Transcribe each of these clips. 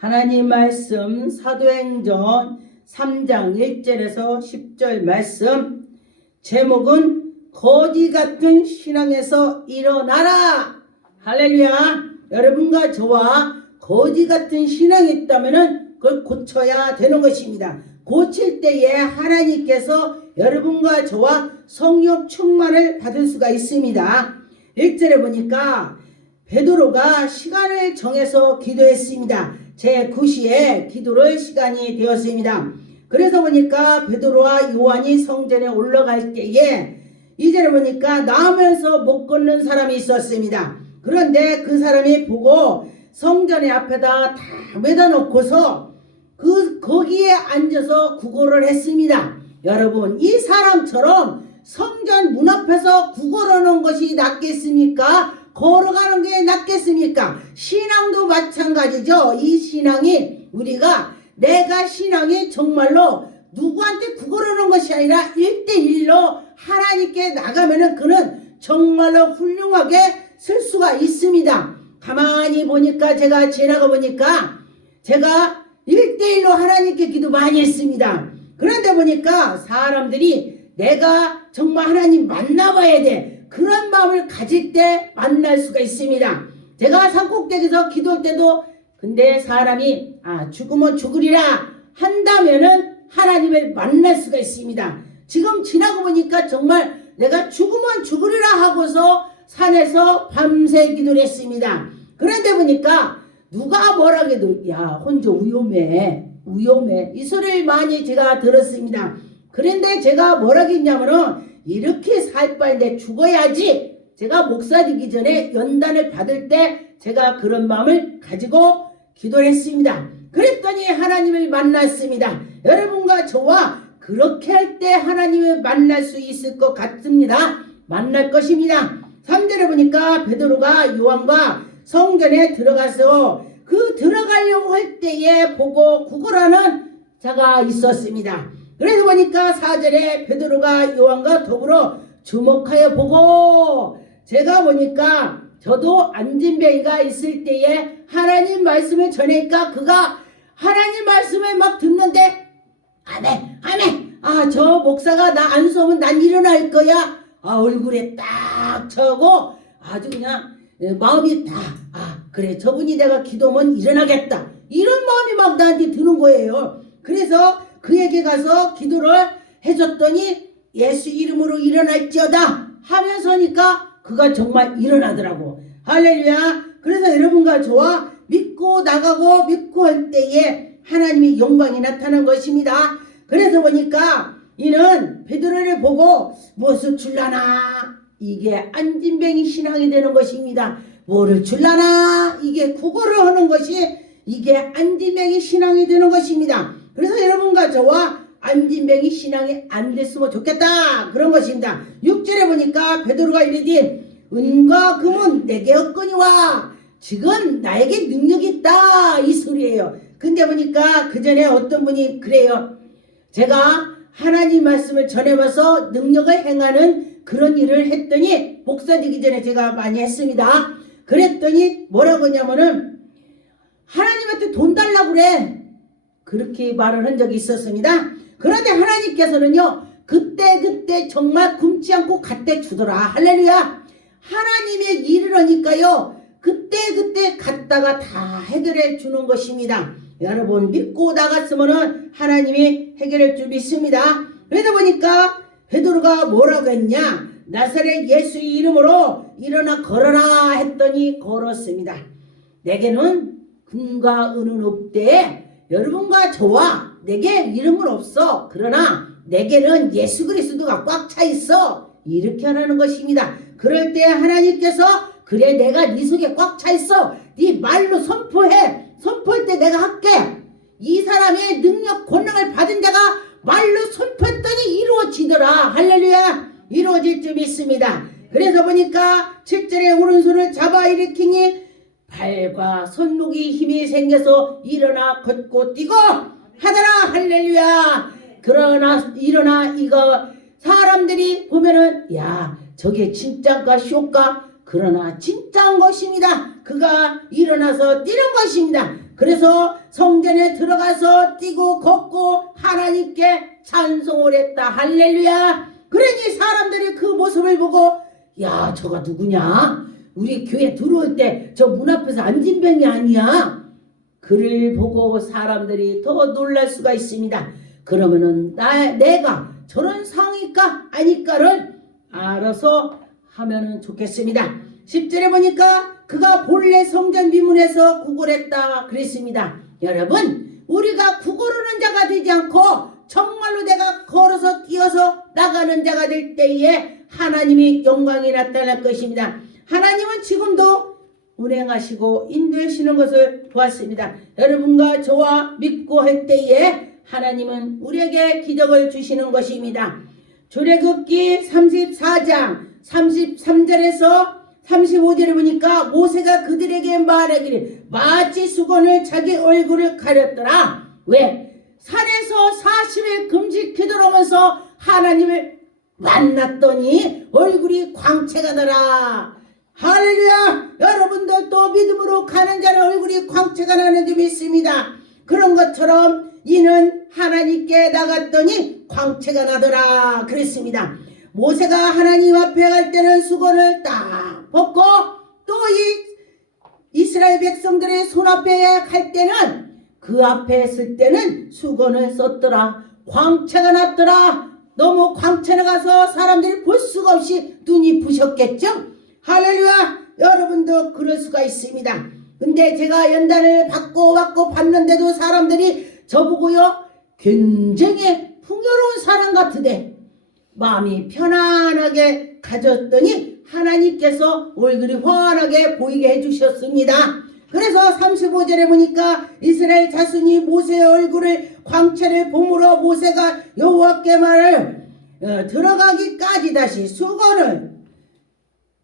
하나님 말씀 사도행전 3장 1절에서 10절 말씀, 제목은 거지 같은 신앙에서 일어나라. 할렐루야. 여러분과 저와 거지 같은 신앙이 있다면 그걸 고쳐야 되는 것입니다. 고칠 때에 하나님께서 여러분과 저와 성령 충만을 받을 수가 있습니다. 1절에 보니까 베드로가 시간을 정해서 기도했습니다. 제9시에 기도를 시간이 되었습니다. 그래서 보니까 베드로와 요한이 성전에 올라갈 때에 이제는 보니까 나오면서 못 걷는 사람이 있었습니다. 그런데 그 사람이 보고 성전의 앞에다 다 매다 놓고서 거기에 앉아서 구걸을 했습니다. 여러분, 이 사람처럼 성전 문 앞에서 구걸하는 것이 낫겠습니까? 걸어가는 게 낫겠습니까? 신앙도 마찬가지죠. 이 신앙이 내가 신앙이 정말로 누구한테 구걸하는 것이 아니라 1대1로 하나님께 나가면은 그는 정말로 훌륭하게 쓸 수가 있습니다. 가만히 보니까 제가 지나가 보니까 제가 1대1로 하나님께 기도 많이 했습니다. 그런데 보니까 사람들이 내가 정말 하나님 만나봐야 돼, 그런 마음을 가질 때 만날 수가 있습니다. 제가 산꼭대기에서 기도할 때도 근데 사람이 죽으면 죽으리라 한다면은 하나님을 만날 수가 있습니다. 지금 지나고 보니까 정말 내가 죽으면 죽으리라 하고서 산에서 밤새 기도를 했습니다. 그런데 보니까 누가 뭐라 해도 혼자 위험해 이 소리를 많이 제가 들었습니다. 그런데 제가 뭐라 했냐면은 이렇게 살 바인데 죽어야지. 제가 목사 되기 전에 연단을 받을 때 제가 그런 마음을 가지고 기도를 했습니다. 그랬더니 하나님을 만났습니다. 여러분과 저와 그렇게 할 때 하나님을 만날 수 있을 것 같습니다. 만날 것입니다. 3절에 보니까 베드로가 요한과 성전에 들어가서 들어가려고 할 때에 보고 구걸하는 자가 있었습니다. 그래서 보니까 4절에 베드로가 요한과 더불어 주목하여 보고, 제가 보니까 저도 안진뱅이가 있을 때에 하나님 말씀을 전하니까 그가 하나님 말씀을 막 듣는데 아멘 저 목사가 나 안 쏘면 난 일어날 거야. 얼굴에 딱 차고 아주 그냥 마음이 그래, 저분이 내가 기도하면 일어나겠다, 이런 마음이 막 나한테 드는 거예요. 그래서 그에게 가서 기도를 해줬더니 예수 이름으로 일어날지어다 하면서니까 그가 정말 일어나더라고. 할렐루야. 그래서 여러분과 저와 믿고 나가고 믿고 할 때에 하나님의 영광이 나타난 것입니다. 그래서 보니까 이는 베드로를 보고 무엇을 줄라나, 이게 안진뱅이 신앙이 되는 것입니다. 뭐를 줄라나, 이게 구걸을 하는 것이 이게 안진뱅이 신앙이 되는 것입니다. 그래서 여러분과 저와 안진뱅이 신앙이 안 됐으면 좋겠다, 그런 것입니다. 6절에 보니까 베드로가 이르되 은과 금은 내게 없거니와 지금 나에게 능력이 있다, 이 소리예요. 근데 보니까 그 전에 어떤 분이 그래요. 제가 하나님 말씀을 전해봐서 능력을 행하는 그런 일을 했더니, 목사 되기 전에 제가 많이 했습니다. 그랬더니 뭐라고 하냐면은 하나님한테 돈 달라고 그래, 그렇게 말을 한 적이 있었습니다. 그런데 하나님께서는요, 그때 정말 굶지 않고 갖다 주더라. 할렐루야. 하나님의 일을 하니까요, 그때 갖다가 다 해결해 주는 것입니다. 여러분, 믿고 나갔으면은 하나님이 해결해 줄 믿습니다. 그러다 보니까 베드로가 뭐라고 했냐, 나사렛 예수의 이름으로 일어나 걸어라 했더니 걸었습니다. 내게는 금과 은은 없대. 여러분과 저와 내게 이름은 없어. 그러나 내게는 예수 그리스도가 꽉 차 있어. 이렇게 하라는 것입니다. 그럴 때 하나님께서 그래, 내가 네 속에 꽉 차 있어. 네 말로 선포해. 선포할 때 내가 할게. 이 사람의 능력 권능을 받은 자가 말로 선포했더니 이루어지더라. 할렐루야. 이루어질 줄 믿습니다. 그래서 보니까 7절에 오른손을 잡아 일으키니 발과 손목이 힘이 생겨서 일어나 걷고 뛰고 하더라. 할렐루야. 그러나 일어나 이거 사람들이 보면은 저게 진짜인가 쇼까? 그러나 진짜인 것입니다. 그가 일어나서 뛰는 것입니다. 그래서 성전에 들어가서 뛰고 걷고 하나님께 찬송을 했다. 할렐루야. 그러니 사람들이 그 모습을 보고 야, 저가 누구냐? 우리 교회 들어올 때 저 문 앞에서 앉은 병이 아니야. 그를 보고 사람들이 더 놀랄 수가 있습니다. 그러면은 내가 저런 상일까 아닐까를 알아서 하면은 좋겠습니다. 10절에 보니까 그가 본래 성전 미문에서 구걸했다 그랬습니다. 여러분, 우리가 구걸하는 자가 되지 않고 정말로 내가 걸어서 뛰어서 나가는 자가 될 때에 하나님이 영광이 나타날 것입니다. 하나님은 지금도 운행하시고 인도하시는 것을 보았습니다. 여러분과 저와 믿고 할 때에 하나님은 우리에게 기적을 주시는 것입니다. 출애굽기 34장 33절에서 35절에 보니까 모세가 그들에게 말하기를 마치 수건을 자기 얼굴을 가렸더라. 왜? 산에서 40일 금식 기도하면서 하나님을 만났더니 얼굴이 광채가 나라. 할렐루야. 여러분들도 믿음으로 가는 자는 얼굴이 광채가 나는 줄 믿습니다. 그런 것처럼 이는 하나님께 나갔더니 광채가 나더라 그랬습니다. 모세가 하나님 앞에 갈 때는 수건을 딱 벗고 또 이 이스라엘 백성들의 손 앞에 갈 때는 그 앞에 있을 때는 수건을 썼더라. 광채가 났더라. 너무 광채 나가서 사람들이 볼 수가 없이 눈이 부셨겠죠. 할렐루야. 여러분도 그럴 수가 있습니다. 근데 제가 연단을 받고 봤는데도 사람들이 저보고요 굉장히 풍요로운 사람 같으대. 마음이 편안하게 가졌더니 하나님께서 얼굴이 환하게 보이게 해주셨습니다. 그래서 35절에 보니까 이스라엘 자손이 모세의 얼굴을 광채를 봄으로 모세가 여호와께 말을 들어가기까지 다시 수건을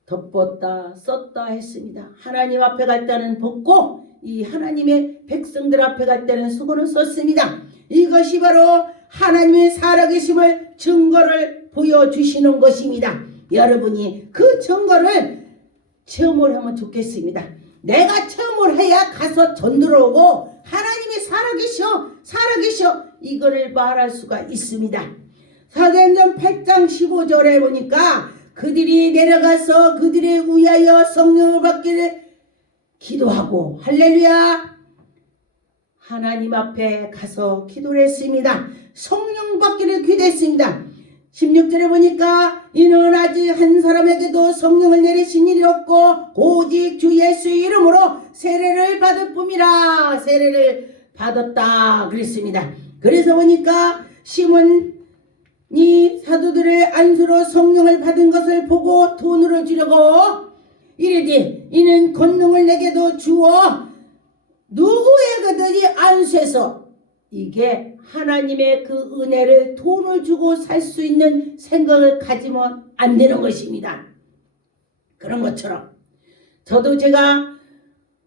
덮었다 썼다 했습니다. 하나님 앞에 갈 때는 벗고 이 하나님의 백성들 앞에 갈 때는 수건을 썼습니다. 이것이 바로 하나님의 살아계심을 증거를 보여주시는 것입니다. 여러분이 그 증거를 체험을 하면 좋겠습니다. 내가 체험을 해야 가서 전들어오고 하나님이 살아계셔 이거를 말할 수가 있습니다. 사도행전 8장 15절에 보니까 그들이 내려가서 그들을 위하여 성령을 받기를 기도하고 할렐루야 하나님 앞에 가서 기도를 했습니다. 성령 받기를 기도했습니다. 16절에 보니까 이는 아직 한 사람에게도 성령을 내리신 일이 없고 오직 주 예수의 이름으로 세례를 받을 뿐이라. 세례를 받았다 그랬습니다. 그래서 보니까 시몬이 사도들의 안수로 성령을 받은 것을 보고 돈으로 주려고 이르되 이는 권능을 내게도 주어 누구에게든지 안수해서 이게 하나님의 그 은혜를 돈을 주고 살 수 있는 생각을 가지면 안 되는 것입니다. 그런 것처럼 저도 제가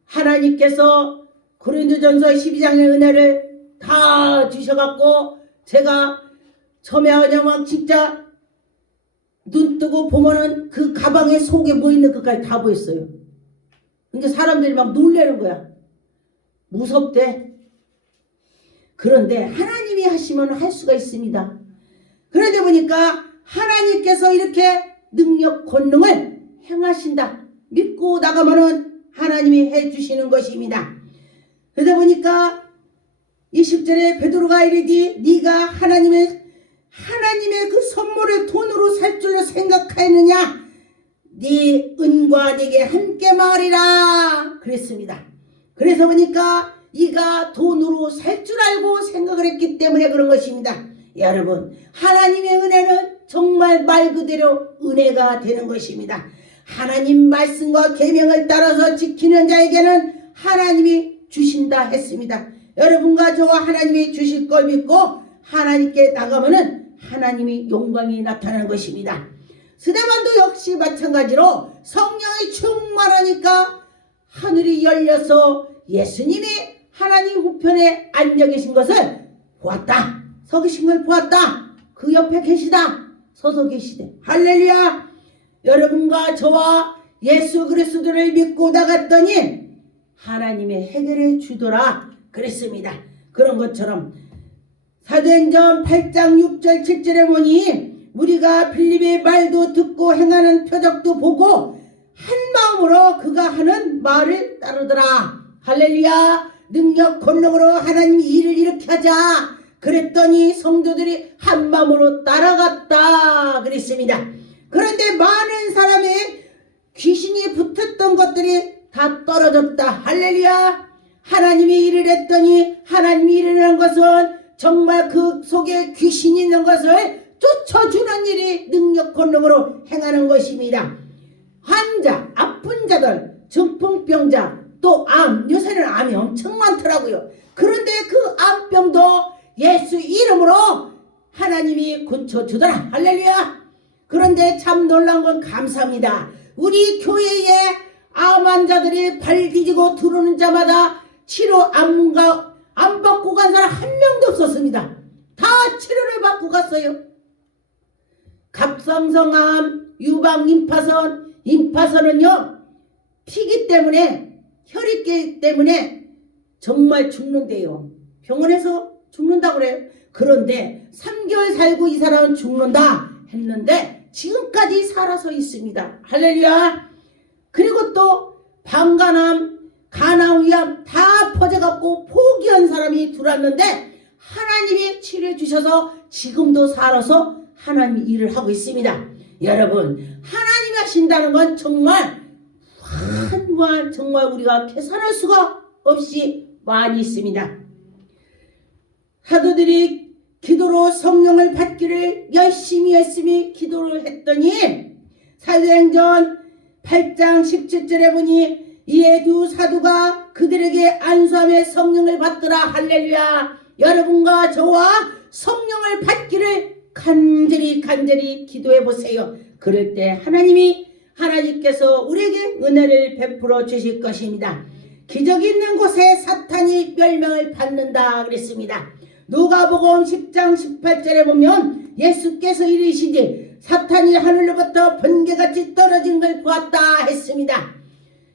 하나님께서 고린도전서 12장의 은혜를 다 주셔갖고 제가 처음에 그냥 진짜 눈 뜨고 보면은 그 가방에 속에 뭐 있는 것까지 다 보였어요. 근데 사람들이 막 놀라는 거야. 무섭대. 그런데 하나님이 하시면 할 수가 있습니다. 그러다 보니까 하나님께서 이렇게 능력 권능을 행하신다. 믿고 나가면은 하나님이 해주시는 것입니다. 그러다 보니까 20절에 베드로가 이르되 네가 하나님의 그 선물을 돈으로 살 줄로 생각하였느냐? 네 은과 네게 함께 말이라 그랬습니다. 그래서 보니까 이가 돈으로 살 줄 알고 생각을 했기 때문에 그런 것입니다. 여러분, 하나님의 은혜는 정말 말 그대로 은혜가 되는 것입니다. 하나님 말씀과 계명을 따라서 지키는 자에게는 하나님이 주신다 했습니다. 여러분과 저와 하나님이 주실 걸 믿고 하나님께 나가면은 하나님이 영광이 나타나는 것입니다. 스데반도 역시 마찬가지로 성령이 충만하니까 하늘이 열려서 예수님이 하나님 우편에 앉아 계신 것을 보았다. 서 계신 걸 보았다. 그 옆에 계시다. 서서 계시대. 할렐루야. 여러분과 저와 예수 그리스도를 믿고 나갔더니 하나님의 해결해 주더라 그랬습니다. 그런 것처럼 사도행전 8장 6절 7절에 보니 우리가 빌립의 말도 듣고 행하는 표적도 보고 한 마음으로 그가 하는 말을 따르더라. 할렐루야. 능력 권능으로 하나님이 일을 일으켜 하자 그랬더니 성도들이 한 마음으로 따라갔다 그랬습니다. 그런데 많은 사람의 귀신이 붙었던 것들이 다 떨어졌다. 할렐루야. 하나님이 일을 했더니 하나님이 일을 한 것은 정말 그 속에 귀신이 있는 것을 쫓아주는 일이 능력 권능으로 행하는 것입니다. 환자, 아픈 자들, 중풍병자, 또 암, 요새는 암이 엄청 많더라고요. 그런데 그 암병도 예수 이름으로 하나님이 고쳐주더라. 할렐루야. 그런데 참 놀라운 건 감사합니다. 우리 교회에 암 환자들이 발 뒤지고 들어오는 자마다 치료 암 받고 간 사람 한 명도 없었습니다. 다 치료를 받고 갔어요. 갑상선암, 유방 임파선, 임파선은요 피기 때문에 혈액기 때문에 정말 죽는데요. 병원에서 죽는다고 그래요. 그런데 3개월 살고 이 사람은 죽는다 했는데 지금까지 살아서 있습니다. 할렐루야. 그리고 또 방간암, 간암위암 다 퍼져갖고 포기한 사람이 들어왔는데 하나님이 치료해 주셔서 지금도 살아서 하나님이 일을 하고 있습니다. 여러분, 하나님이 하신다는 건 정말 정말 우리가 계산할 수가 없이 많이 있습니다. 사도들이 기도로 성령을 받기를 열심히 기도를 했더니 사도행전 8장 17절에 보니 이에 두 사도가 그들에게 안수함에 성령을 받더라. 할렐루야. 여러분과 저와 성령을 받기를 간절히 기도해 보세요. 그럴 때 하나님께서 우리에게 은혜를 베풀어 주실 것입니다. 기적이 있는 곳에 사탄이 멸망을 받는다 그랬습니다. 누가복음 10장 18절에 보면 예수께서 이르시되 사탄이 하늘로부터 번개같이 떨어진 걸 보았다 했습니다.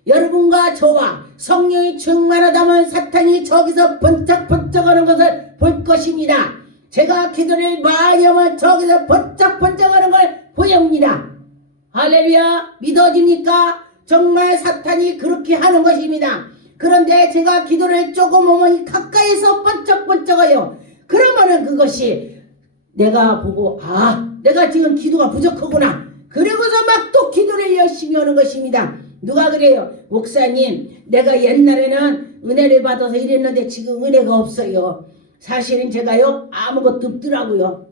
여러분과 저와 성령이 충만하다면 사탄이 저기서 번쩍번쩍하는 것을 볼 것입니다. 제가 기도를 많이 하면 저기서 번쩍번쩍하는 걸 보입니다. 할렐루야. 믿어집니까? 정말 사탄이 그렇게 하는 것입니다. 그런데 제가 기도를 조금 하면 가까이서 번쩍번쩍해요. 그러면은 그것이 내가 보고 내가 지금 기도가 부족하구나. 그러고서 막 또 기도를 열심히 하는 것입니다. 누가 그래요? 목사님, 내가 옛날에는 은혜를 받아서 이랬는데 지금 은혜가 없어요. 사실은 제가요 아무것도 없더라고요.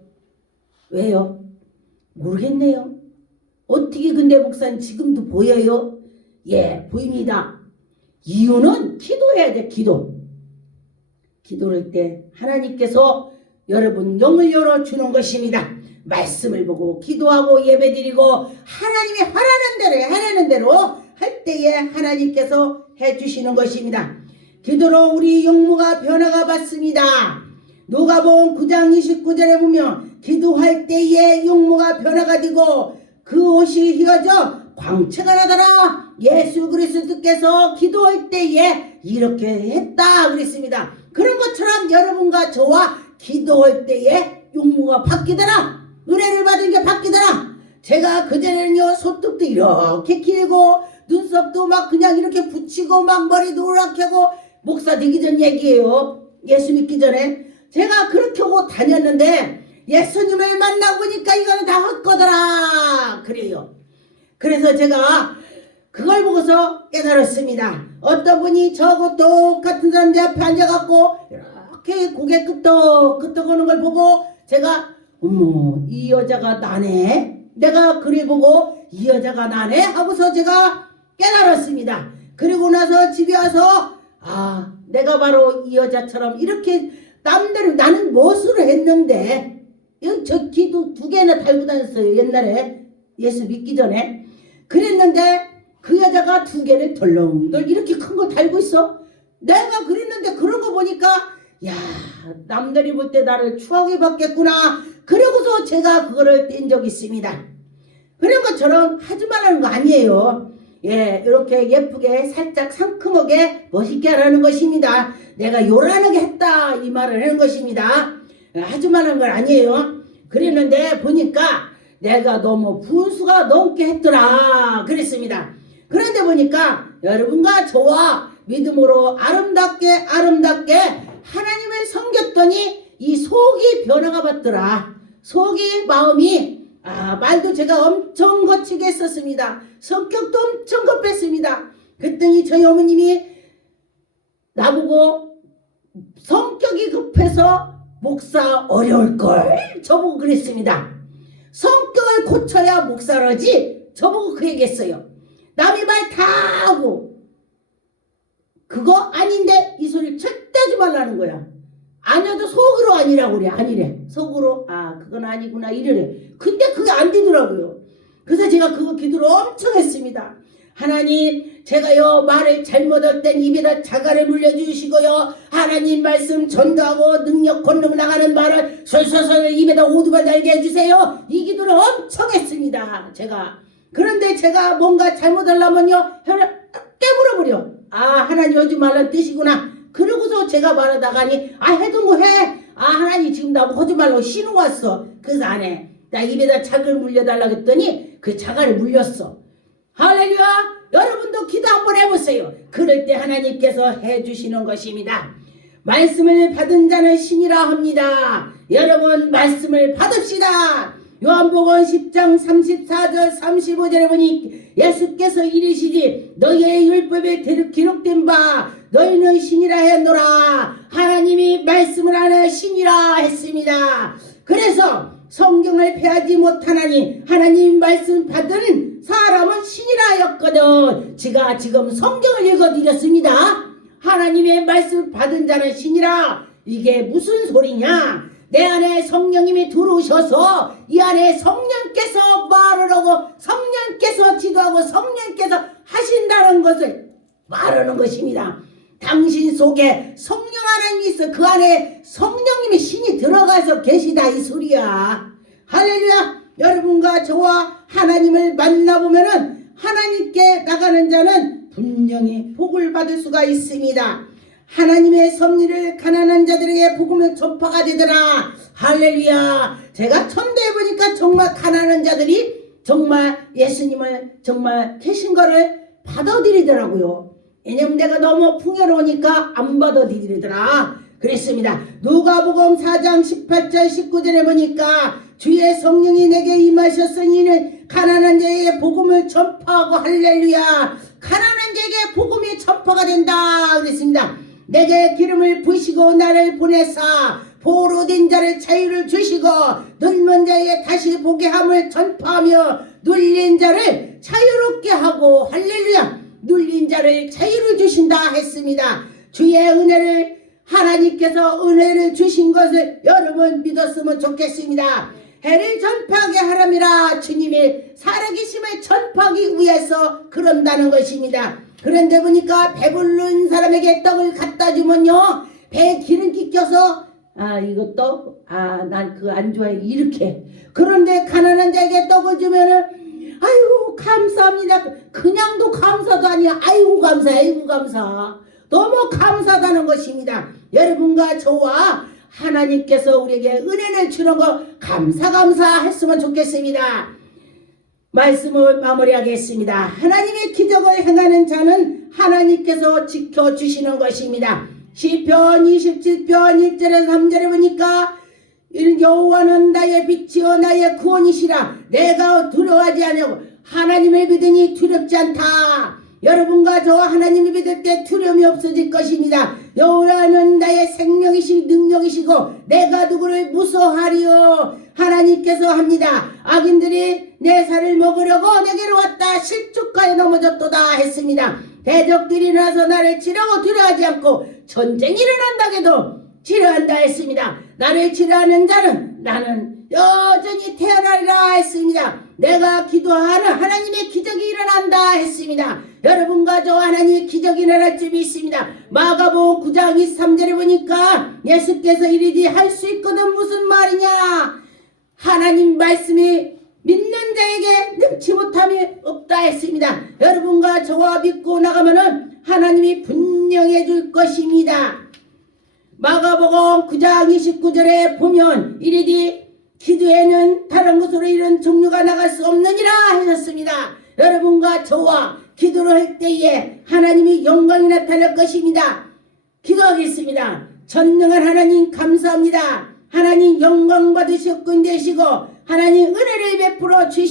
왜요? 모르겠네요. 어떻게 근데 목사님 지금도 보여요? 예, 보입니다. 이유는 기도해야 돼. 기도를 할 때 하나님께서 여러분 영을 열어주는 것입니다. 말씀을 보고 기도하고 예배드리고 하나님이 하라는 대로 할 때에 하나님께서 해주시는 것입니다. 기도로 우리 용모가 변화가 받습니다. 누가복음 9장 29절에 보면 기도할 때에 용모가 변화가 되고 그 옷이 휘어져 광채가 나더라. 예수 그리스도께서 기도할 때에 이렇게 했다 그랬습니다. 그런 것처럼 여러분과 저와 기도할 때에 용모가 바뀌더라. 은혜를 받은 게 바뀌더라. 제가 그전에는요 손톱도 이렇게 길고 눈썹도 막 그냥 이렇게 붙이고 막 머리도 오락하고 목사 되기 전 얘기예요. 예수 믿기 전에 제가 그렇게 하고 다녔는데 예수님을 만나고 보니까 이거는 다 헛거더라 그래요. 그래서 제가 그걸 보고서 깨달았습니다. 어떤 분이 저하고 똑같은 사람 내 앞에 앉아갖고 이렇게 고개 끄덕끄덕 하는 걸 보고 제가 어머 이 여자가 나네. 내가 그래 보고 이 여자가 나네 하고서 제가 깨달았습니다. 그리고 나서 집에 와서 내가 바로 이 여자처럼 이렇게 남대로 나는 멋으로 했는데 저 기도 2개나 달고 다녔어요. 옛날에 예수 믿기 전에 그랬는데 그 여자가 2개를 덜렁덜 이렇게 큰 거 달고 있어. 내가 그랬는데 그런 거 보니까 야 남들이 볼 때 나를 추하게 받겠구나. 그러고서 제가 그거를 뗀 적이 있습니다. 그런 것처럼 하지 말라는 거 아니에요. 예, 이렇게 예쁘게 살짝 상큼하게 멋있게 하라는 것입니다. 내가 요란하게 했다 이 말을 하는 것입니다. 하지만 한 건 아니에요. 그랬는데 보니까 내가 너무 분수가 넘게 했더라 그랬습니다. 그런데 보니까 여러분과 저와 믿음으로 아름답게 하나님을 섬겼더니 이 속이 변화가 받더라. 속이 마음이 말도 제가 엄청 거치게 했었습니다. 성격도 엄청 급했습니다. 그랬더니 저희 어머님이 나보고 성격이 급해서 목사 어려울걸 저보고 그랬습니다. 성격을 고쳐야 목사라지 저보고 그 얘기했어요. 남의 말 다 하고 그거 아닌데 이 소리를 절대 하지 말라는 거야. 아니어도 속으로 아니라고 그래. 아니래. 속으로 그건 아니구나 이러래. 근데 그게 안 되더라고요. 그래서 제가 그거 기도를 엄청 했습니다. 하나님 제가요 말을 잘못할 땐 입에다 자갈을 물려주시고요. 하나님 말씀 전도하고 능력 권능 나가는 말을 솔솔솔 입에다 오두발 달게 해주세요. 이 기도를 엄청 했습니다. 제가. 그런데 제가 뭔가 잘못하려면요 혀를 깨물어버려. 하나님 하지 말라는 뜻이구나. 그러고서 제가 말하다가니 해둔 거 해. 하나님 지금 나보고 하지 말라고 신호 왔어. 그래서 안 해. 나 입에다 자갈 물려달라고 했더니 그 자갈을 물렸어. 할렐루야. 여러분도 기도 한번 해보세요. 그럴 때 하나님께서 해주시는 것입니다. 말씀을 받은 자는 신이라 합니다. 여러분 말씀을 받읍시다. 요한복음 10장 34절 35절에 보니 예수께서 이르시지 너희의 율법에 기록된 바 너희는 신이라 했노라. 하나님이 말씀을 하는 신이라 했습니다. 그래서 성경을 폐하지 못하나니 하나님 말씀 받은 사람은 신이라 하였거든. 제가 지금 성경을 읽어드렸습니다. 하나님의 말씀 받은 자는 신이라. 이게 무슨 소리냐? 내 안에 성령님이 들어오셔서 이 안에 성령께서 말을 하고 성령께서 지도하고 성령께서 하신다는 것을 말하는 것입니다. 당신 속에 성령 하나님이 있어. 그 안에 성령님이 신이 들어가서 계시다 이 소리야. 할렐루야. 여러분과 저와 하나님을 만나보면은 하나님께 나가는 자는 분명히 복을 받을 수가 있습니다. 하나님의 섭리를 가난한 자들에게 복음을 전파가 되더라. 할렐루야. 제가 천도해 보니까 정말 가난한 자들이 정말 예수님을 정말 계신 거를 받아들이더라고요. 왜냐면 내가 너무 풍요로우니까 안 받아들이더라 그랬습니다. 누가복음 4장 18절 19절에 보니까 주의 성령이 내게 임하셨으니 이는 가난한 자에게 복음을 전파하고 할렐루야. 가난한 자에게 복음이 전파가 된다 그랬습니다. 내게 기름을 부으시고 나를 보내사 포로된 자를 자유를 주시고 눈먼 자에게 다시 보게 함을 전파하며 눌린 자를 자유롭게 하고 할렐루야. 눌린 자를 자유를 주신다 했습니다. 주의 은혜를 하나님께서 은혜를 주신 것을 여러분 믿었으면 좋겠습니다. 해를 전파하게 하람이라. 주님의 살아계심을 전파하기 위해서 그런다는 것입니다. 그런데 보니까 배부른 사람에게 떡을 갖다 주면요 배에 기름기 껴서 이것도 난 그거 안 좋아해 이렇게. 그런데 가난한 자에게 떡을 주면은 아이고 감사합니다. 그냥도 감사도 아니야. 아이고 감사 너무 감사하다는 것입니다. 여러분과 저와 하나님께서 우리에게 은혜를 주는 거 감사했으면 좋겠습니다. 말씀을 마무리하겠습니다. 하나님의 기적을 행하는 자는 하나님께서 지켜주시는 것입니다. 시편 27편 1절에서 3절에 보니까 여호와는 나의 빛이요 나의 구원이시라. 내가 두려워하지 아니하고 하나님을 믿으니 두렵지 않다. 여러분과 저와 하나님을 믿을 때 두려움이 없어질 것입니다. 여호와는 나의 생명이시 능력이시고 내가 누구를 무서워하리요. 하나님께서 합니다. 악인들이 내 살을 먹으려고 내게로 왔다. 실족하에 넘어졌도다 했습니다. 대적들이 일어나서 나를 치려고 두려워하지 않고 전쟁이 일어난다 해도 치료한다 했습니다. 나를 치료하는 자는 나는 여전히 태어나리라 했습니다. 내가 기도하는 하나님의 기적이 일어난다 했습니다. 여러분과 저 하나님의 기적이 일어날 줄 믿습니다. 마가복음 9장 23절에 보니까 예수께서 이르되 할 수 있거든 무슨 말이냐. 하나님 말씀이 믿는 자에게 능치 못함이 없다 했습니다. 여러분과 저와 믿고 나가면은 하나님이 분명히 해줄 것입니다. 마가복음 9장 29절에 보면 이르되 기도에는 다른 것으로 이런 종류가 나갈 수 없느니라 하셨습니다. 여러분과 저와 기도를 할 때에 하나님의 영광이 나타날 것입니다. 기도하겠습니다. 전능한 하나님 감사합니다. 하나님 영광 받으셨고 되시고 하나님 은혜를 베풀어 주시